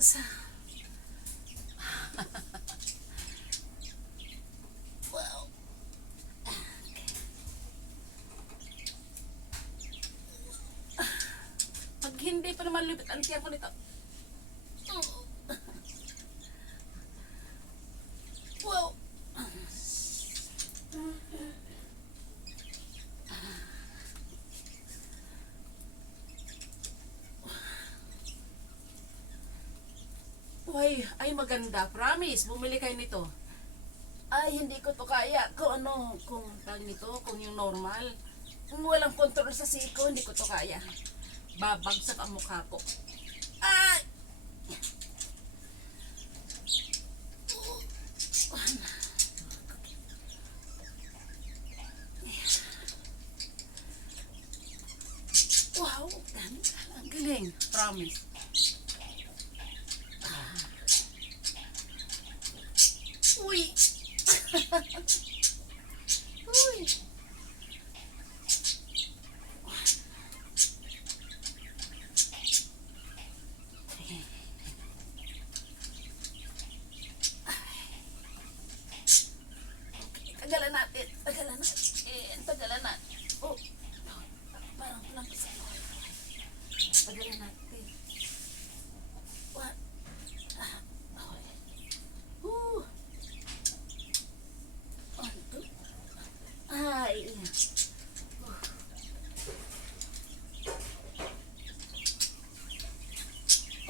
Sa... wow. Pag hindi pa naman lupit ang tiyan ko nito, Uy, ay maganda. Promise, bumili kayo nito. Ay, hindi ko to kaya. Kung ano, kung tag nito, kung yung normal. Kung walang control sa siko, hindi ko to kaya. Babagsak ang mukha ko. Ay! Wow, ang galing. Promise. Uy! Uy! Tagalan natin. Tagalan natin. Tagalan natin. Oh, parang lampas ako. Tagalan natin. What? Ah, okay. Woo! One, two. Ay.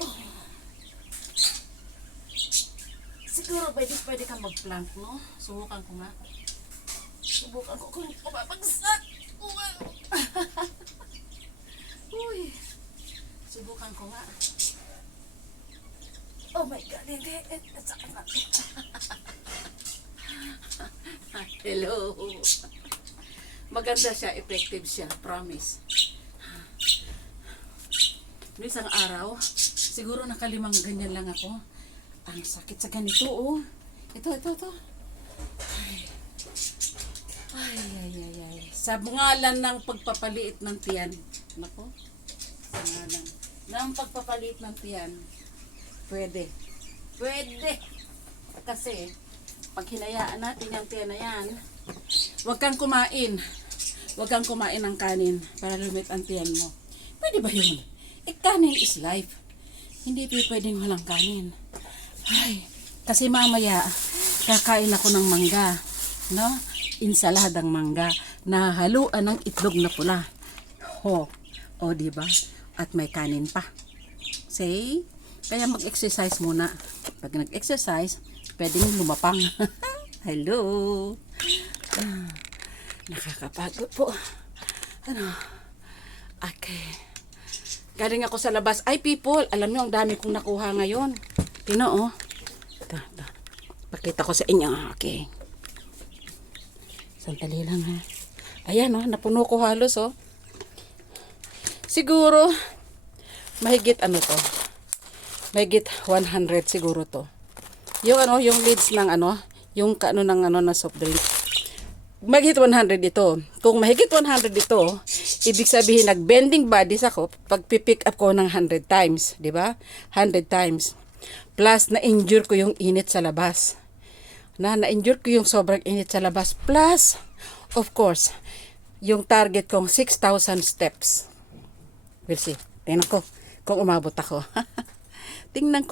Oh. Siguro pwede, pwede kang mag-plant, no? Subukan ko nga. Subukan ko kung mapapagsak. Uy. Subukan ko nga. Oh my God, hindi. Nasakit na. Hello. Maganda siya, effective siya, promise. Isang araw, siguro nakalimang ganyan lang ako. Ang sakit sa ganito, oh. Ito, ito, ito. Ay, ay, ay, ay. ay. Sa ngalan ng pagpapaliit ng tiyan. Nako. Sa ngalan ng pagpapaliit ng tiyan. Pwede. Pwede. Kasi, pag hinayaan natin yung tiyan na yan, huwag kang kumain. Huwag kang kumain ng kanin para lumit ang tiyan mo. Pwede ba yun? Eh, kanin is life. Hindi pwedeng walang kanin. Ay, kasi mamaya, kakain ako ng mangga. No? Insaladang mangga na haluan ng itlog na pula. Ho. O, di ba? At may kanin pa. Say, kaya mag-exercise muna. Pag nag-exercise, pwedeng lumapang. Hello. Ah, nakakapagod po. Ano? Okay. Galing ako sa labas. Ay, people, alam niyo, ang dami kong nakuha ngayon. Tino, oh. Ito, ito. Pakita ko sa inyo. Okay. Sandali lang, ha. Ayan, oh. Napuno ko halos, oh. Siguro, mahigit ano to. Mahigit 100 siguro to. Yung ano, yung lids ng ano, yung kaano ng ano na soft drink. Mahigit 100 ito. Kung mahigit 100 ito, ibig sabihin nag-bending bodies ako pag pipick up ko ng 100 times, di ba? 100 times. Plus, na-injure ko yung init sa labas. Na, na-injure ko yung sobrang init sa labas. Plus, of course, yung target kong 6,000 steps. We'll see. Tingnan ko kung umabot ako. Tingnan ko.